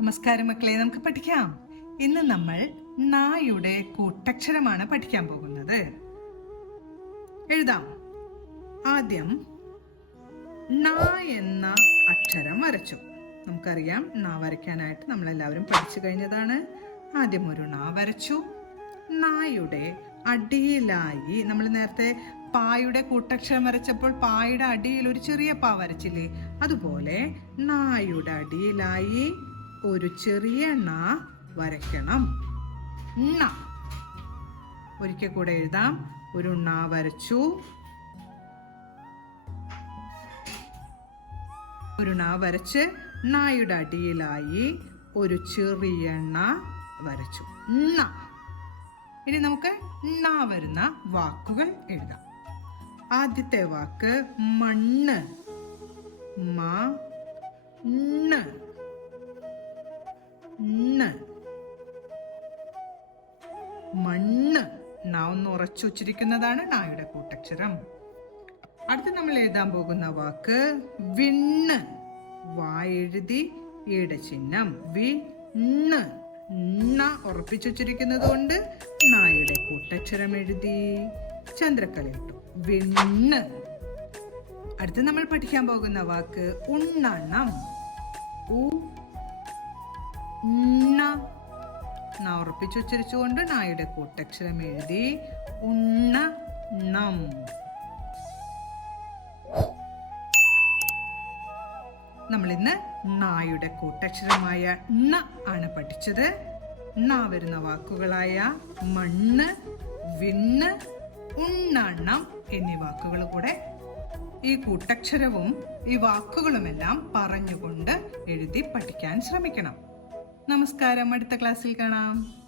നമസ്കാരം മക്കളെ, നമുക്ക് പഠിക്കാം. ഇന്ന് നമ്മൾ നായുടെ കൂട്ടക്ഷരമാണ് പഠിക്കാൻ പോകുന്നത്. എഴുതാം. ആദ്യം ന എന്ന അക്ഷരം വരച്ചു. നമുക്കറിയാം, ന വരയ്ക്കാനായിട്ട് നമ്മളെല്ലാവരും പഠിച്ചു കഴിഞ്ഞതാണ്. ആദ്യം ഒരു ന വരച്ചു. നായുടെ അടിയിലായി നമ്മൾ നേരത്തെ പായുടെ കൂട്ടക്ഷരം വരച്ചപ്പോൾ പായുടെ അടിയിൽ ഒരു ചെറിയ പാ വരച്ചില്ലേ, അതുപോലെ നായുടെ അടിയിലായി ഒരു ചെറിയ ന വരയ്ക്കണം. ന ഒരിക്കൽ കൂടെ എഴുതാം. ഒരു ന വരച്ചു. ഒരു ന വരച്ച് നായുടെ അടിയിലായി ഒരു ചെറിയ ന വരച്ചു. ന. ഇനി നമുക്ക് ന വരുന്ന വാക്കുകൾ എഴുതാം. ആദ്യത്തെ വാക്ക് മണ്ണ്. മണ്ണ്. മണ്ണ്. ന ഒന്ന് ഉറച്ചു വച്ചിരിക്കുന്നതാണ് നായുടെ കൂട്ടക്ഷരം. അടുത്ത് നമ്മൾ എഴുതാൻ പോകുന്ന വാക്ക് വിണ്ണ്. വാ എഴുതി ഈടെ ചിഹ്നം വിണ്ണ്. ണ ഉറപ്പിച്ചു വച്ചിരിക്കുന്നത് കൊണ്ട് നായുടെ കൂട്ടക്ഷരം എഴുതി ചന്ദ്രക്കലയിട്ടു. വിണ്ണ്. അടുത്ത് നമ്മൾ പഠിക്കാൻ പോകുന്ന വാക്ക് ഉണ്ണണം. ന ഉറപ്പിച്ചു വച്ചിരിച്ചുകൊണ്ട് നായുടെ കൂട്ടക്ഷരം എഴുതി ഉണ്ണണം. നമ്മൾ ഇന്ന് നായുടെ കൂട്ടക്ഷരമായ ണ ആണ് പഠിച്ചത്. ണ വരുന്ന വാക്കുകളായ മണ്ണ്, വിണ്ണ്, ഉണ്ണണം എന്നീ വാക്കുകൾ കൂടെ ഈ കൂട്ടക്ഷരവും ഈ വാക്കുകളുമെല്ലാം പറഞ്ഞുകൊണ്ട് എഴുതി പഠിക്കാൻ ശ്രമിക്കണം. നമസ്കാരം. അടുത്ത ക്ലാസ്സിൽ കാണാം.